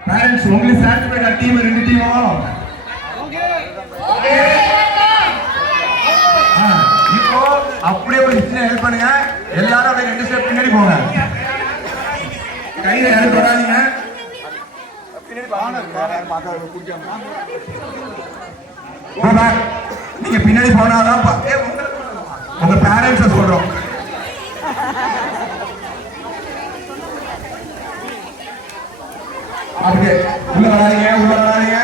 parents உங்களுக்கு சாட்டிஸ்ஃபைடா team ரெண்டு டீமும் இப்போ அப்படியே ஒரு சின்ன ஹெல்ப் பண்ணுங்க எல்லாரும் அப்படியே ரெண்டு ஸ்டெப் பின்னாடி போங்க கையில யாரும் தொடாதீங்க நீங்க பின்னாடி போனாதான் உங்க பேரண்ட்ஸ் சொல்றோம் அப்படியே உள்ள வராதீங்க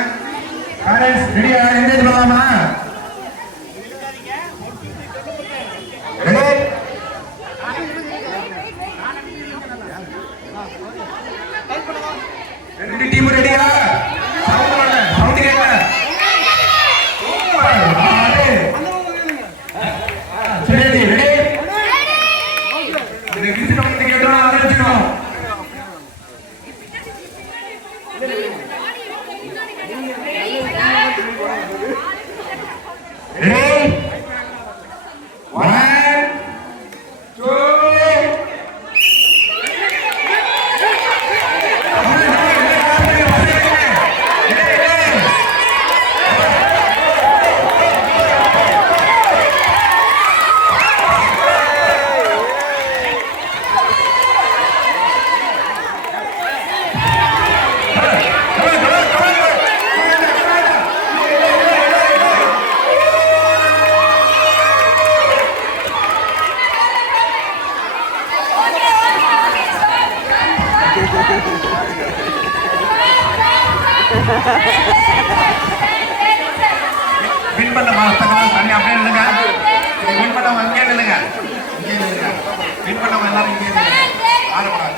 பேரண்ட்ஸ் ரெடியா என்கேஜ் பண்ணலாமா ரெண்டு டீம் ரெடியா சவுண்ட் கேட்க சரி ரெடி இந்த கிட்ட வந்து கேட்டா ஆரம்பிச்சிடும் ரெடி 1 வின் பண்ண மாஸ்டர்கள் தண்ணி அப்படியே நில்லுங்க வின் பண்ணவங்க இங்கே நில்லுங்க வின் பண்ணவங்க எல்லாரும் இங்கே நில்லுங்க ஆடக்கூடாது